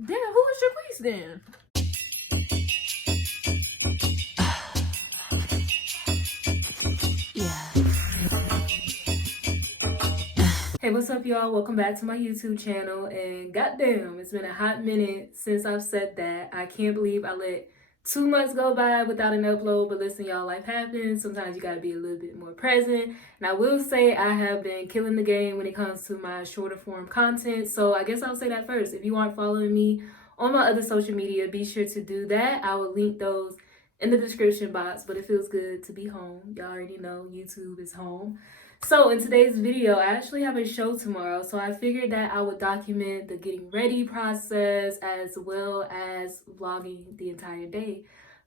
Damn, who was Jaquise then? Hey, what's up, y'all? Welcome back to my YouTube channel. And goddamn, it's been a hot minute since I've said that. I can't believe I let 2 months go by without an upload. But listen, y'all, life happens. Sometimes you gotta be a little bit more present. And I will say I have been killing the game when it comes to my shorter form content. So I guess I'll say that first. If you aren't following me on my other social media, be sure to do that. I will link those in the description box. But it feels good to be home. Y'all already know YouTube is home. So in today's video, I actually have a show tomorrow, so I figured that I would document the getting ready process as well as vlogging the entire day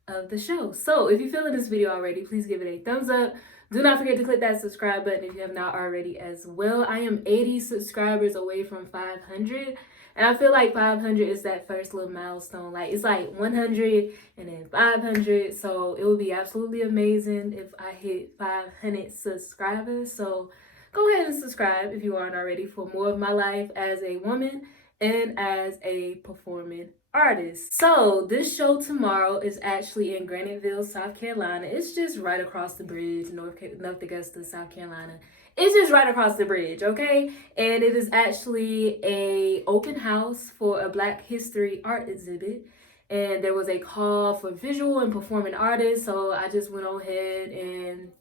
of the show. So if you're feeling this video already, please give it a thumbs up. Do not forget to click that subscribe button if you have not already as well. I am 80 subscribers away from 500. And I feel like 500 is that first little milestone. Like, it's like 100 and then 500. So it would be absolutely amazing if I hit 500 subscribers. So go ahead and subscribe if you aren't already for more of my life as a woman and as a performing artist. So this show tomorrow is actually in Graniteville, South Carolina. It's just right across the bridge, North Augusta, South Carolina. It's just right across the bridge, okay? And it is actually a open house for a Black History art exhibit. And there was a call for visual and performing artists. So I just went on ahead and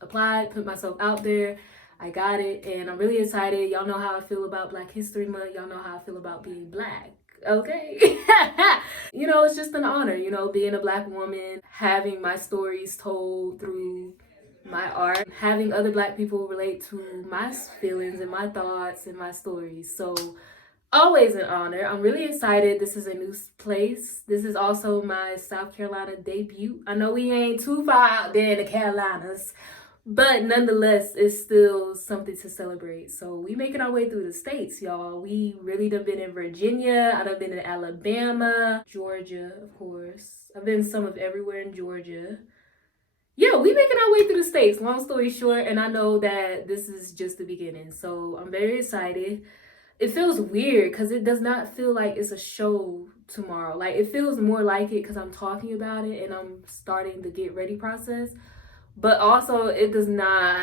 applied, put myself out there. I got it, and I'm really excited. Y'all know how I feel about Black History Month. Y'all know how I feel about being Black, okay? You know, it's just an honor, you know, being a Black woman, having my stories told through my art, having other Black people relate to my feelings and my thoughts and my stories. So always an honor. I'm really excited. This is a new place. This is also my South Carolina debut. I know we ain't too far out there in the Carolinas, but nonetheless, it's still something to celebrate. So we making our way through the states, y'all. We really done been in Virginia. I done been in Alabama, Georgia, of course. I've been some of everywhere in Georgia. Yeah, we making our way through the states, long story short, and I know that this is just the beginning. So I'm very excited. It feels weird because it does not feel like it's a show tomorrow. Like, it feels more like it because I'm talking about it and I'm starting the get ready process. But also, it does not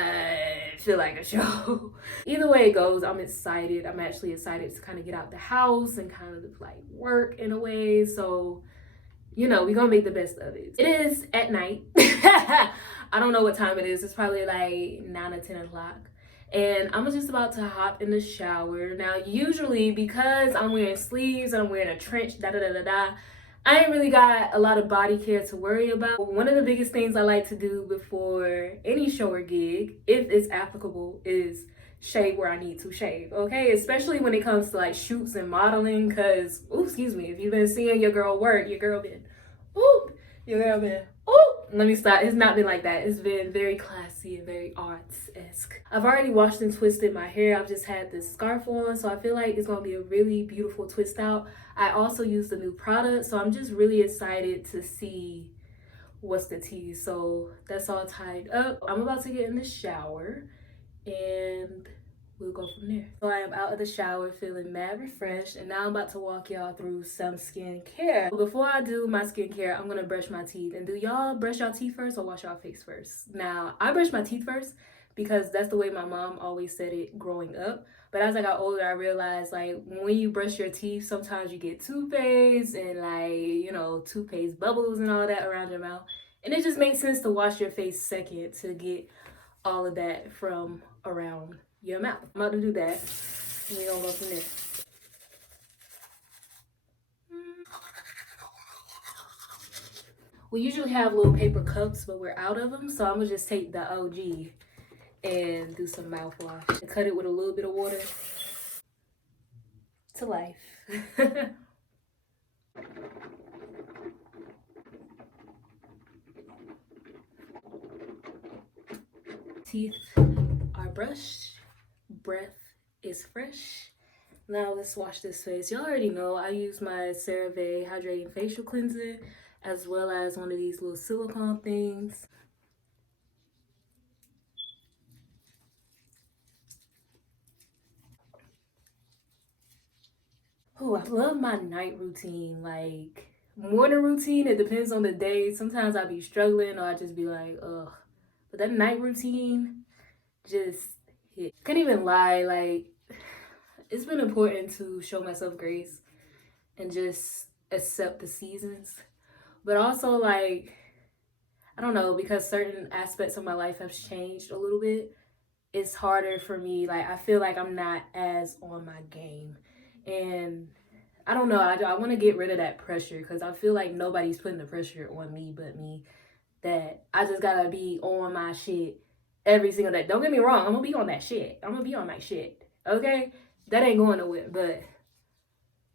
feel like a show. Either way it goes, I'm excited. I'm actually excited to kind of get out the house and kind of like work in a way. So you know, we're gonna make the best of it. It is at night. I don't know what time it is. It's probably like 9 or 10 o'clock. And I'm just about to hop in the shower. Now, usually because I'm wearing sleeves and I'm wearing a trench, I ain't really got a lot of body care to worry about. One of the biggest things I like to do before any show or gig, if it's applicable, is shave where I need to shave, okay? Especially when it comes to like shoots and modeling, because, excuse me, if you've been seeing your girl work, your girl been, let me stop. It's not been like that. It's been very classy and very arts-esque. I've already washed and twisted my hair. I've just had this scarf on, so I feel like it's gonna be a really beautiful twist out. I also used a new product, so I'm just really excited to see what's the tea. So that's all tied up. I'm about to get in the shower and we'll go from there. So I am out of the shower feeling mad refreshed, and now I'm about to walk y'all through some skincare. Before I do my skincare, I'm gonna brush my teeth. And do y'all brush y'all teeth first or wash y'all face first? Now, I brush my teeth first because that's the way my mom always said it growing up. But as I got older, I realized like when you brush your teeth, sometimes you get toothpaste and like, you know, toothpaste bubbles and all that around your mouth. And it just makes sense to wash your face second to get all of that from around your mouth. I'm about to do that. And we're gonna go from there. We usually have little paper cups, but we're out of them. So I'm gonna just take the OG and do some mouthwash. Cut it with a little bit of water. To life. Teeth are brushed. Breath is fresh. Now let's wash this face. Y'all already know I use my CeraVe Hydrating Facial Cleanser as well as one of these little silicone things. Oh, I love my night routine. Like morning routine, it depends on the day. Sometimes I be struggling or I just be like, ugh. But that night routine just hit. Can't even lie, like it's been important to show myself grace and just accept the seasons. But also like I don't know, because certain aspects of my life have changed a little bit. It's harder for me. Like I feel like I'm not as on my game. And I don't know. I want to get rid of that pressure because I feel like nobody's putting the pressure on me but me. That I just gotta be on my shit every single day. Don't get me wrong. I'm gonna be on that shit. I'm gonna be on my shit. Okay, that ain't going nowhere. But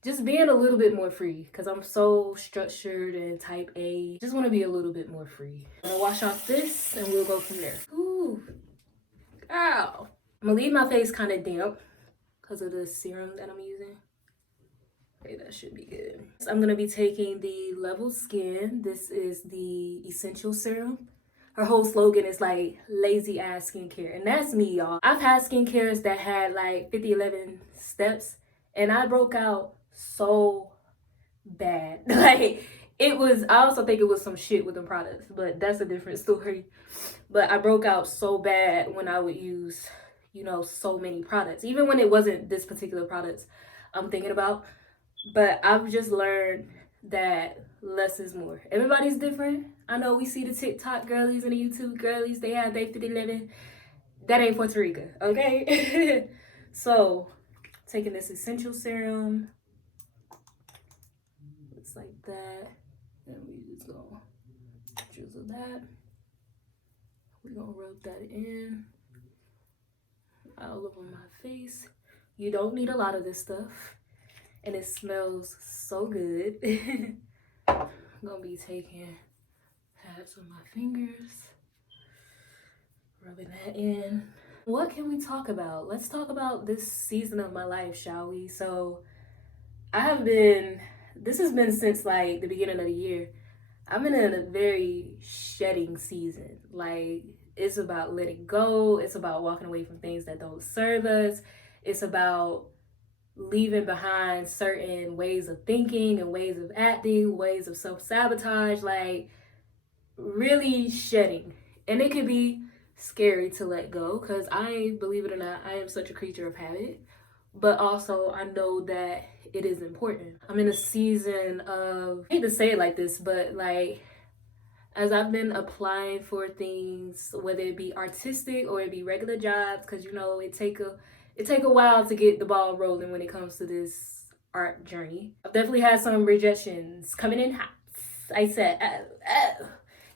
just being a little bit more free because I'm so structured and type A. Just want to be a little bit more free. I'm gonna wash off this and we'll go from there. Ooh, ow. I'm gonna leave my face kind of damp because of the serum that I'm using. Okay, that should be good. So I'm gonna be taking the Level Skin. This is the Essential Serum. Her whole slogan is like lazy ass skincare, and that's me, y'all. I've had skincares that had like 50-11 steps, and I broke out so bad. Like it was. I also think it was some shit with the products, but that's a different story. But I broke out so bad when I would use, so many products, even when it wasn't this particular products I'm thinking about. But I've just learned that less is more. Everybody's different. I know we see the TikTok girlies and the YouTube girlies. They have their 50-11. That ain't for Tarika, okay? So, taking this Essential Serum. Looks like that. And we just gonna drizzle that. We're gonna rub that in all over my face. You don't need a lot of this stuff. And it smells so good. I'm gonna be taking pads on my fingers, rubbing that in. What can we talk about? Let's talk about this season of my life, shall we? So this has been since like the beginning of the year. I've been in a very shedding season. Like it's about letting go. It's about walking away from things that don't serve us. It's about leaving behind certain ways of thinking and ways of acting, ways of self-sabotage, like really shedding. And it can be scary to let go because believe it or not, I am such a creature of habit. But also I know that it is important. I'm in a season of, I hate to say it like this, but like as I've been applying for things, whether it be artistic or it be regular jobs, because it take a while to get the ball rolling when it comes to this art journey. I've definitely had some rejections coming in hot. I said, and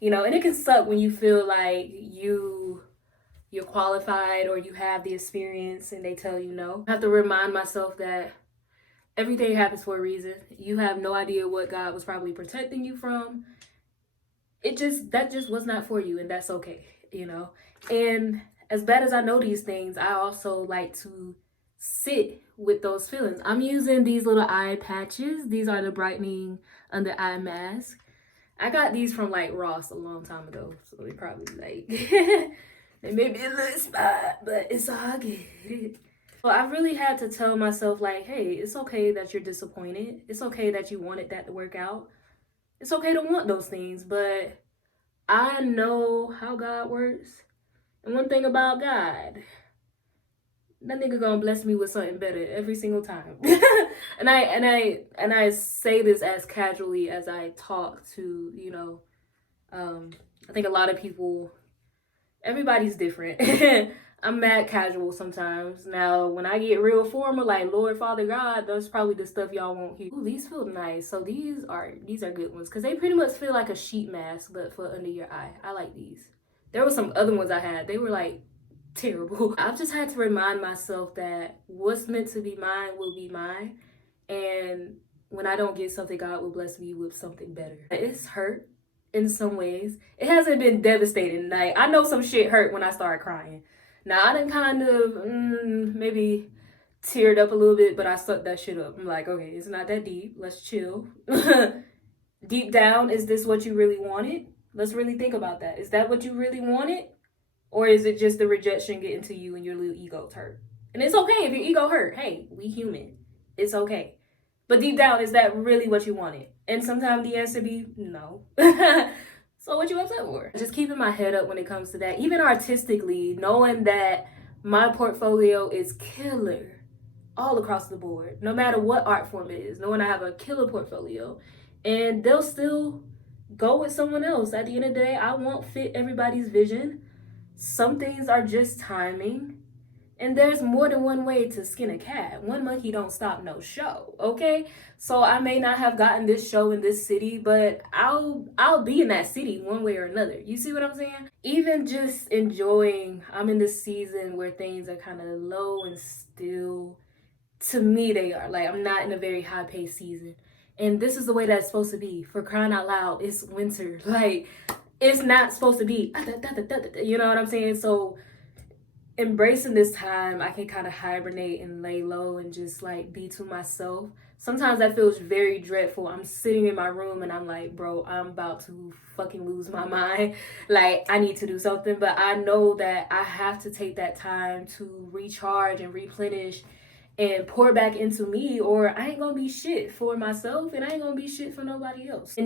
it can suck when you feel like you're qualified or you have the experience and they tell you no. I have to remind myself that everything happens for a reason. You have no idea what God was probably protecting you from. That just was not for you, and that's okay, And as bad as I know these things, I also like to sit with those feelings. I'm using these little eye patches. These are the brightening under eye mask. I got these from like Ross a long time ago, so they probably like they may be a little spot, but it's all good. Well, I really had to tell myself like, hey, it's okay that you're disappointed. It's okay that you wanted that to work out. It's okay to want those things, but I know how God works. And one thing about God, that nigga gonna bless me with something better every single time. and I say this as casually as I talk to, I think a lot of people, everybody's different. I'm mad casual sometimes. Now, when I get real formal, like Lord, Father, God, that's probably the stuff y'all won't hear. Ooh, these feel nice. So these are good ones because they pretty much feel like a sheet mask, but for under your eye. I like these. There were some other ones I had. They were like terrible. I've just had to remind myself that what's meant to be mine will be mine. And when I don't get something, God will bless me with something better. It's hurt in some ways. It hasn't been devastating. Like, I know some shit hurt when I started crying. Now, I done kind of maybe teared up a little bit, but I sucked that shit up. I'm like, okay, it's not that deep. Let's chill. Deep down, is this what you really wanted? Let's really think about that. Is that what you really wanted? Or is it just the rejection getting to you and your little ego's hurt? And it's okay if your ego hurt. Hey, we human. It's okay. But deep down, is that really what you wanted? And sometimes the answer be no. So what you upset for? Just keeping my head up when it comes to that. Even artistically, knowing that my portfolio is killer all across the board, no matter what art form it is, knowing I have a killer portfolio, and they'll still go with someone else. At the end of the day, I won't fit everybody's vision. Some things are just timing. And there's more than one way to skin a cat. One monkey don't stop no show, okay? So I may not have gotten this show in this city, but I'll be in that city one way or another. You see what I'm saying? Even just enjoying, I'm in this season where things are kind of low and still. To me, they are. Like, I'm not in a very high paced season. And this is the way that's supposed to be. For crying out loud, it's winter. Like, it's not supposed to be, you know what I'm saying? So embracing this time, I can kind of hibernate and lay low and just like be to myself. Sometimes that feels very dreadful. I'm sitting in my room and I'm like, bro, I'm about to fucking lose my mind. Like, I need to do something. But I know that I have to take that time to recharge and replenish and pour back into me, or I ain't gonna be shit for myself and I ain't gonna be shit for nobody else.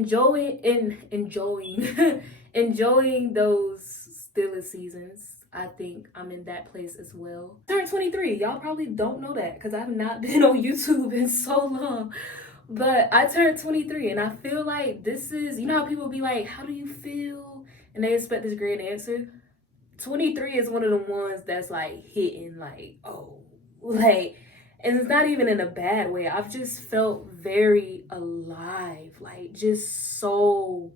Enjoying those stiller seasons. I think I'm in that place as well. I turned 23. Y'all probably don't know that because I've not been on YouTube in so long. But I turned 23 and I feel like this is, you know how people be like, how do you feel? And they expect this great answer. 23 is one of the ones that's like hitting like, oh, like, and it's not even in a bad way. I've just felt very alive, like just so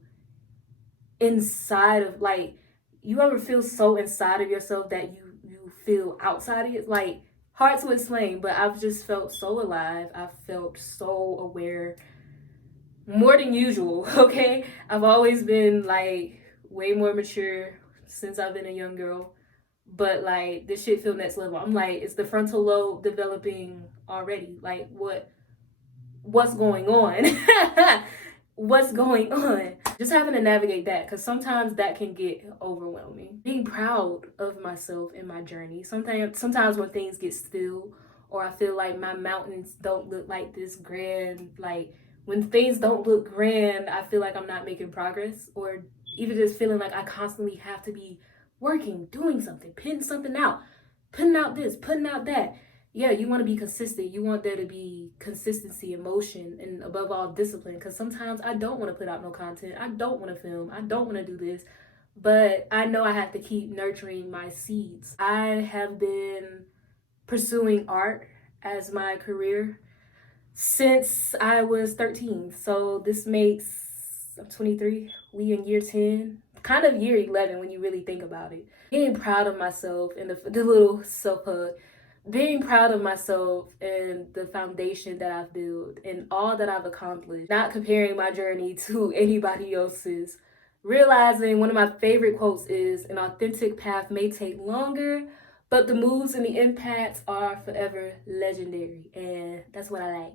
inside of, like, you ever feel so inside of yourself that you feel outside of it? Like, hard to explain, but I've just felt so alive. I've felt so aware, more than usual, okay? I've always been like way more mature since I've been a young girl. But like this shit feel next level. I'm like, it's the frontal lobe developing already. Like what's going on? What's going on? Just having to navigate that, because sometimes that can get overwhelming. Being proud of myself in my journey. Sometimes when things get still, or I feel like my mountains don't look like this grand, like when things don't look grand, I feel like I'm not making progress, or even just feeling like I constantly have to be working, doing something, putting something out, putting out this, putting out that. Yeah, you want to be consistent. You want there to be consistency, emotion, and above all, discipline. Because sometimes I don't want to put out no content. I don't want to film. I don't want to do this. But I know I have to keep nurturing my seeds. I have been pursuing art as my career since I was 13. So this makes, I'm 23. We in year 10. Kind of year 11 when you really think about it. Being proud of myself and the little self-hug. Being proud of myself and the foundation that I've built and all that I've accomplished, not comparing my journey to anybody else's. Realizing one of my favorite quotes is, an authentic path may take longer, but the moves and the impacts are forever legendary. And that's what I like.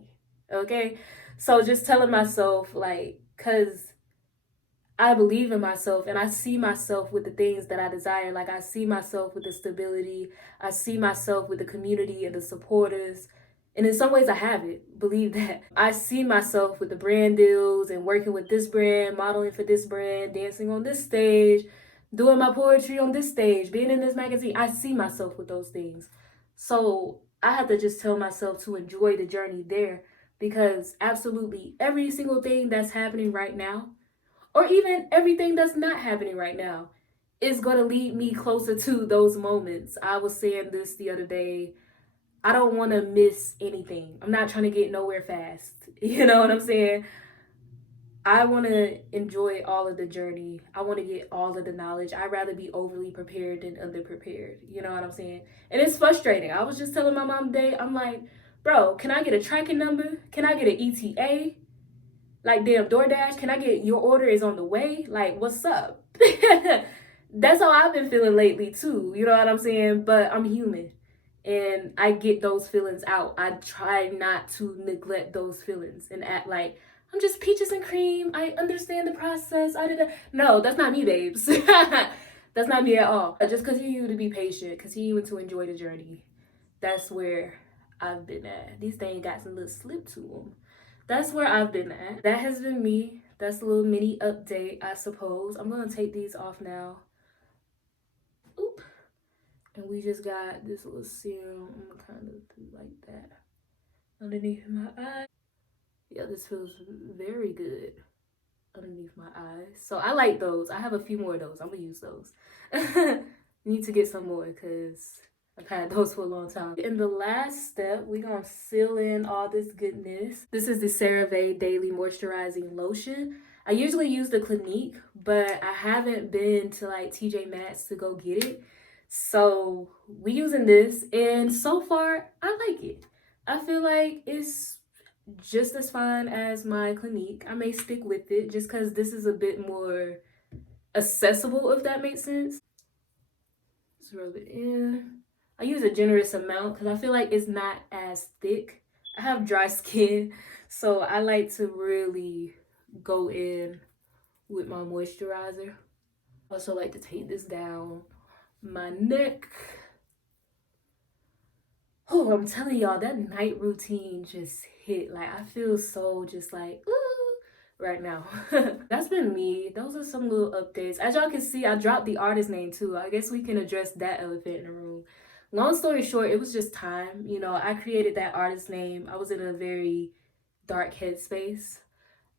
Okay? So just telling myself, like, because I believe in myself and I see myself with the things that I desire. Like, I see myself with the stability. I see myself with the community and the supporters. And in some ways I have it. Believe that. I see myself with the brand deals and working with this brand, modeling for this brand, dancing on this stage, doing my poetry on this stage, being in this magazine. I see myself with those things. So I have to just tell myself to enjoy the journey there, because absolutely every single thing that's happening right now, or even everything that's not happening right now, is going to lead me closer to those moments. I was saying this the other day. I don't want to miss anything. I'm not trying to get nowhere fast. You know what I'm saying? I want to enjoy all of the journey. I want to get all of the knowledge. I'd rather be overly prepared than underprepared. You know what I'm saying? And it's frustrating. I was just telling my mom today, I'm like, bro, can I get a tracking number? Can I get an ETA? Like, damn, DoorDash, can I get your order is on the way? Like, what's up? That's how I've been feeling lately, too. You know what I'm saying? But I'm human. And I get those feelings out. I try not to neglect those feelings and act like I'm just peaches and cream. I understand the process. No, that's not me, babes. That's not me at all. Just continue to be patient. Continue to enjoy the journey. That's where I've been at. These things got some little slip to them. that's where I've been at. That has been me. That's a little mini update, I suppose. I'm gonna take these off now. Oop. And we just got this little serum. I'm gonna kind of do like that underneath my eye. Yeah, this feels very good underneath my eyes. So I like those. I have a few more of those. I'm gonna use those. Need to get some more because I've had those for a long time. In the last step, we're gonna fill in all this goodness. This is the CeraVe Daily Moisturizing Lotion. I usually use the Clinique, but I haven't been to like TJ Maxx to go get it. So we using this, and so far I like it. I feel like it's just as fine as my Clinique. I may stick with it just because this is a bit more accessible, if that makes sense. Just rub it in. I use a generous amount because I feel like it's not as thick. I have dry skin, so I like to really go in with my moisturizer. I also like to take this down my neck. Oh, I'm telling y'all, that night routine just hit. Like, I feel so just like, ooh, right now. That's been me. Those are some little updates. As y'all can see, I dropped the artist name too. I guess we can address that elephant in the room. Long story short, it was just time. You know, I created that artist name. I was in a very dark headspace.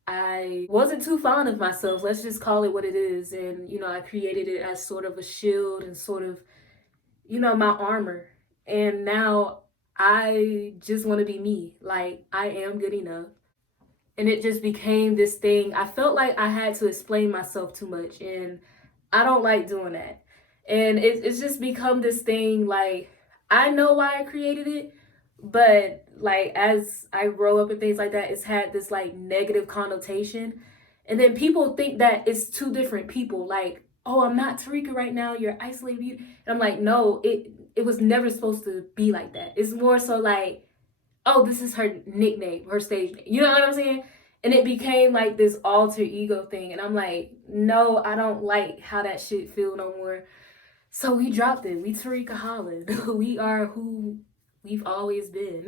I wasn't too fond of myself. Let's just call it what it is. And, you know, I created it as sort of a shield and sort of, you know, my armor. And now I just want to be me. Like, I am good enough. And it just became this thing. I felt like I had to explain myself too much. And I don't like doing that. And it's just become this thing. Like, I know why I created it. But, like, as I grow up and things like that, it's had this, like, negative connotation. And then people think that it's two different people. Like, oh, I'm not Tarika right now. You're isolated. And I'm like, no, it was never supposed to be like that. It's more so like, oh, this is her nickname, her stage name. You know what I'm saying? And it became like this alter ego thing. And I'm like, no, I don't like how that shit feel no more. So we dropped it. We Tarika Holland. We are who we've always been.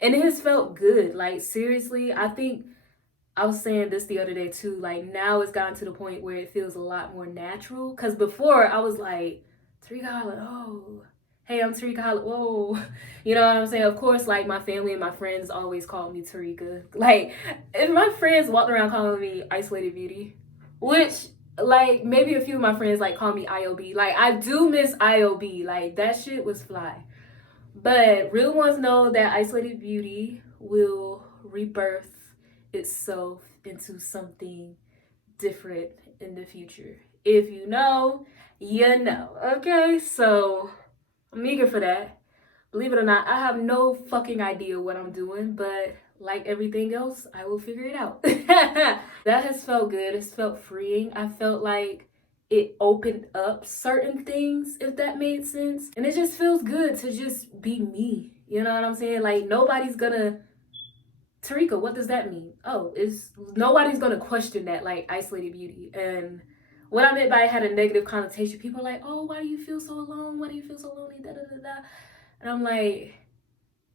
And it has felt good. Like, seriously, I think I was saying this the other day too. Like, now it's gotten to the point where it feels a lot more natural. Because before I was like, Tarika Holland, oh, hey, I'm Tarika Holland, whoa. You know what I'm saying? Of course, like, my family and my friends always called me Tarika. Like, if my friends walked around calling me Isolated Beauty, which, like, maybe a few of my friends, like, call me IOB. Like, I do miss IOB. Like, that shit was fly. But real ones know that Isolated Beauty will rebirth itself into something different in the future. If you know, you know. Okay, so I'm eager for that. Believe it or not, I have no fucking idea what I'm doing, but like everything else, I will figure it out. That has felt good. It's felt freeing. I felt like it opened up certain things, if that made sense. And it just feels good to just be me. You know what I'm saying? Like, nobody's gonna, Tarika, what does that mean? Oh, it's nobody's gonna question that, like, Isolated Beauty. And what I meant by it had a negative connotation. People are like, oh, why do you feel so alone? Why do you feel so lonely? Da da da da. And I'm like,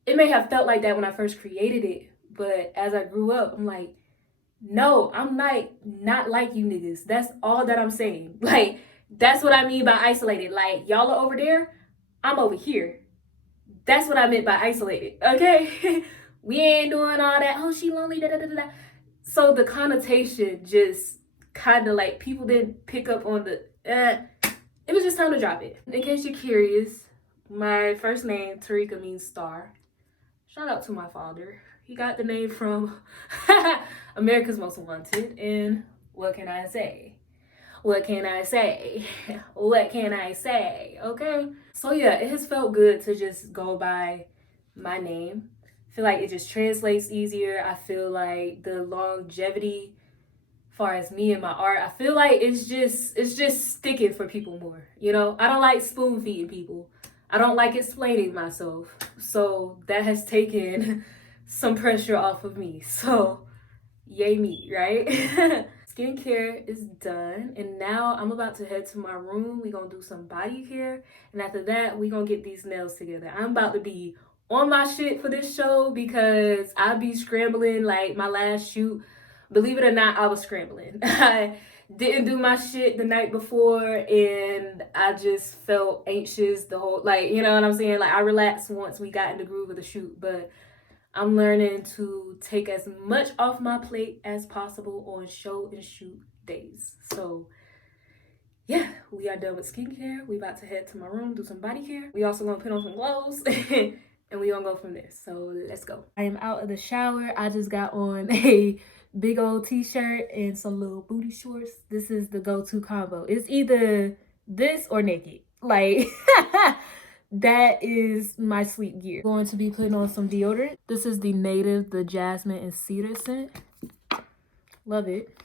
it may have felt like that when I first created it, but as I grew up, I'm like, no, I'm like not like you niggas. That's all that I'm saying. Like, that's what I mean by isolated. Like, y'all are over there, I'm over here. That's what I meant by isolated. Okay. We ain't doing all that. Oh, she lonely. Da, da, da, da. So the connotation just kind of like people didn't pick up on the. It was just time to drop it. In case you're curious, my first name Tarika means star. Shout out to my father. He got the name from America's Most Wanted. And what can I say? What can I say? What can I say? Okay. So yeah, it has felt good to just go by my name. I feel like it just translates easier. I feel like the longevity as far as me and my art, I feel like it's just sticking for people more. You know, I don't like spoon feeding people. I don't like explaining myself. So that has taken some pressure off of me. So yay me, right? Skincare is done, and now I'm about to head to my room. We're gonna do some body care, and after that, we're gonna get these nails together. I'm about to be on my shit for this show because I be scrambling. Like my last shoot, believe it or not, I was scrambling. I didn't do my shit the night before and I just felt anxious the whole, like, you know what I'm saying? Like I relaxed once we got in the groove of the shoot, but I'm learning to take as much off my plate as possible on show and shoot days. So yeah, we are done with skincare. We about to head to my room, do some body care. We also gonna put on some clothes and we gonna go from there. So let's go. I am out of the shower. I just got on a big old t-shirt and some little booty shorts. This is the go-to combo. It's either this or naked. Like that is my sleep gear. Going to be putting on some deodorant. This is the Native, the jasmine and cedar scent. Love it.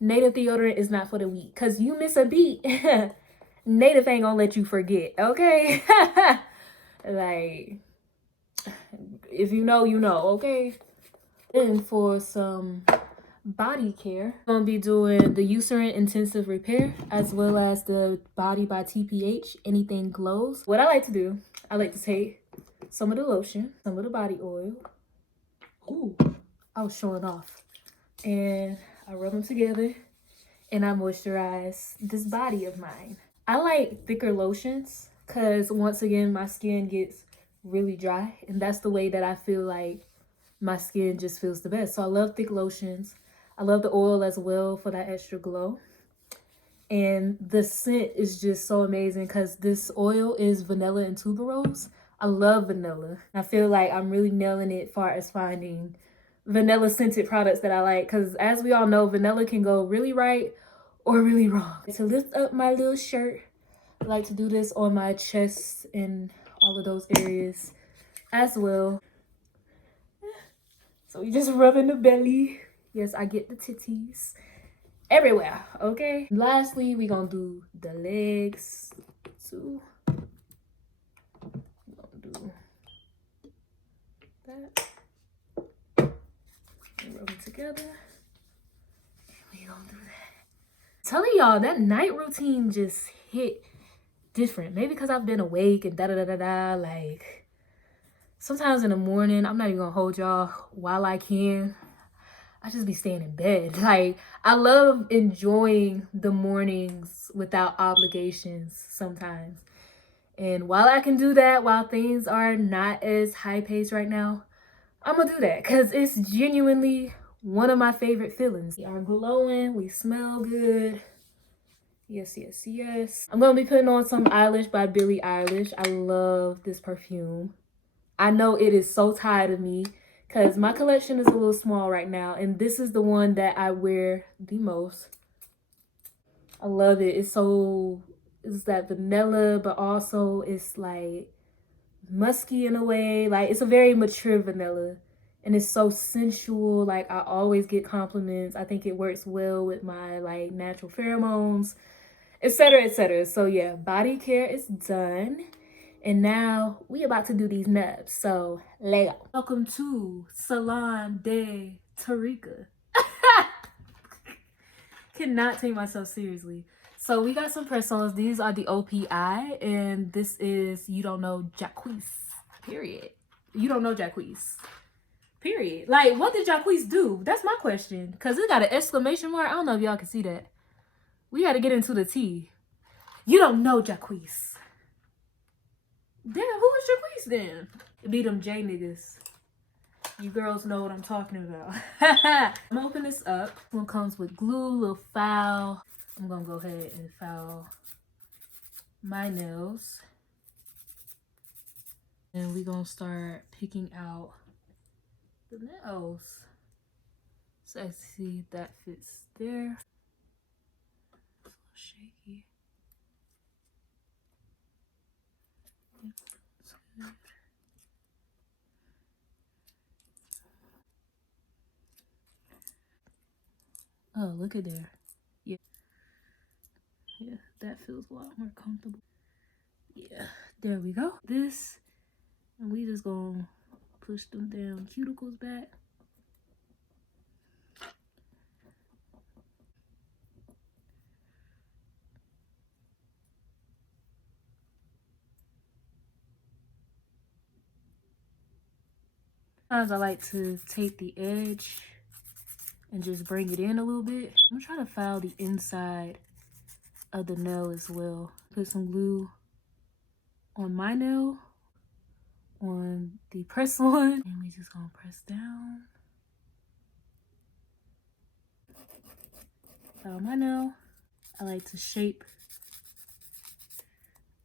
Native deodorant is not for the weak. Cause you miss a beat. Native ain't gonna let you forget, okay? Like, if you know, you know, okay? And for some body care, I'm gonna be doing the Eucerin Intensive Repair as well as the Body by TPH, Anything Glows. What I like to do, I like to take some of the lotion, some of the body oil. Ooh, I was showing off. And I rub them together and I moisturize this body of mine. I like thicker lotions because once again, my skin gets really dry and that's the way that I feel like my skin just feels the best. So I love thick lotions. I love the oil as well for that extra glow. And the scent is just so amazing because this oil is vanilla and tuberose. I love vanilla. I feel like I'm really nailing it far as finding vanilla scented products that I like because as we all know, vanilla can go really right or really wrong. To lift up my little shirt, I like to do this on my chest and all of those areas as well. So we just rubbing the belly. Yes, I get the titties everywhere, okay? Lastly, we gonna do the legs too. We're gonna do that. Rub them together. We gonna do that. Telling y'all that night routine just hit different. Maybe because I've been awake and da-da-da-da-da. Like, sometimes in the morning, I'm not even gonna hold y'all while I can. I just be staying in bed. Like, I love enjoying the mornings without obligations sometimes. And while I can do that, while things are not as high paced right now, I'm gonna do that because it's genuinely one of my favorite feelings. We are glowing, we smell good. Yes, yes, yes. I'm gonna be putting on some Eilish by Billie Eilish. I love this perfume. I know it is so tired of me because my collection is a little small right now and this is the one that I wear the most. I love it. It's that vanilla, but also it's like musky in a way. Like it's a very mature vanilla and it's so sensual. Like I always get compliments. I think it works well with my like natural pheromones, etc., etc. So yeah, body care is done. And now we about to do these nubs. So let's go. Welcome to Salon de Tarika. Cannot take myself seriously. So we got some press-ons. These are the OPI, and this is You Don't Know Jacquees. Period. You don't know Jacquees. Period. Like, what did Jacquees do? That's my question. Because it got an exclamation mark. I don't know if y'all can see that. We got to get into the T. You don't know Jacquees. Damn, who is Jacquees then? It be them J niggas. You girls know what I'm talking about. I'm gonna open this up. This one comes with glue, little file. I'm gonna go ahead and file my nails. And we're gonna start picking out the nails. So I see that fits there. It's a little shaky. That's good. Oh, look at there. Yeah, that feels a lot more comfortable. Yeah, there we go. This, and we just gonna push them down cuticles back. Sometimes I like to take the edge and just bring it in a little bit. I'm trying to file the inside of the nail as well. Put some glue on my nail, on the press on, and we just gonna press down. File my nail. I like to shape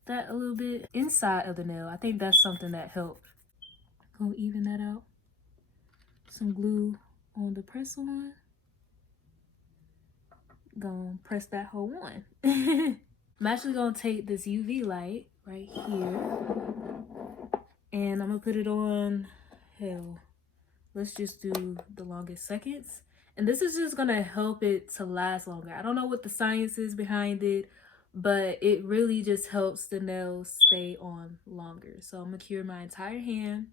that a little bit inside of the nail. I think that's something that helped. Gonna even that out. Some glue on the press on. Gonna press that whole on. I'm actually gonna take this UV light right here and I'm gonna put it on, hell, let's just do the longest seconds. And this is just gonna help it to last longer. I don't know what the science is behind it, but it really just helps the nails stay on longer. So I'm gonna cure my entire hand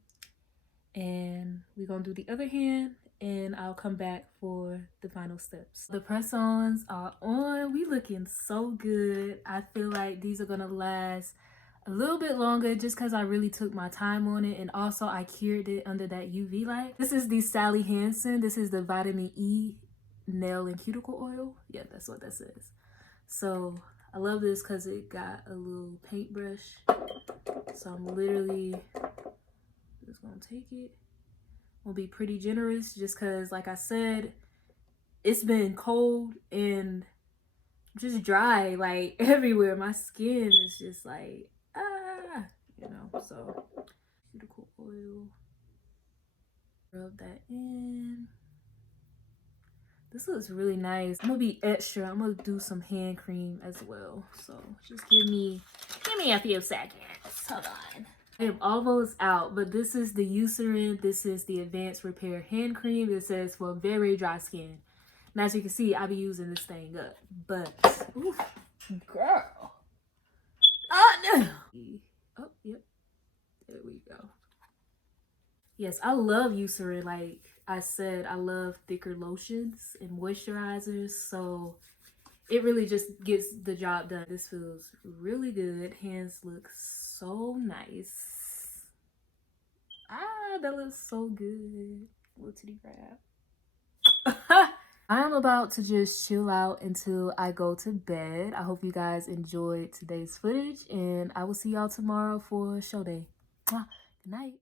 and we're gonna do the other hand and I'll come back for the final steps. The press-ons are on. We looking so good. I feel like these are gonna last a little bit longer just because I really took my time on it, and also I cured it under that UV light. This is the Sally Hansen. This is the vitamin E nail and cuticle oil. Yeah, that's what that says. So I love this because it got a little paintbrush. So I'm literally just gonna take it. Will be pretty generous just because, like I said, it's been cold and just dry like everywhere. My skin is just like, you know. So cuticle oil, rub that in. This looks really nice. I'm gonna be extra. I'm gonna do some hand cream as well. So just give me a few seconds. Hold on. I am almost out, but this is the Eucerin. This is the Advanced Repair Hand Cream. It says for very dry skin. And as you can see, I be using this thing up. But, oof, girl. Oh, no. Oh, yep. There we go. Yes, I love Eucerin. Like I said, I love thicker lotions and moisturizers. So it really just gets the job done. This feels really good. Hands look so nice. That looks so good. Little titty grab. I'm about to just chill out until I go to bed. I hope you guys enjoyed today's footage, and I will see y'all tomorrow for show day. Good night.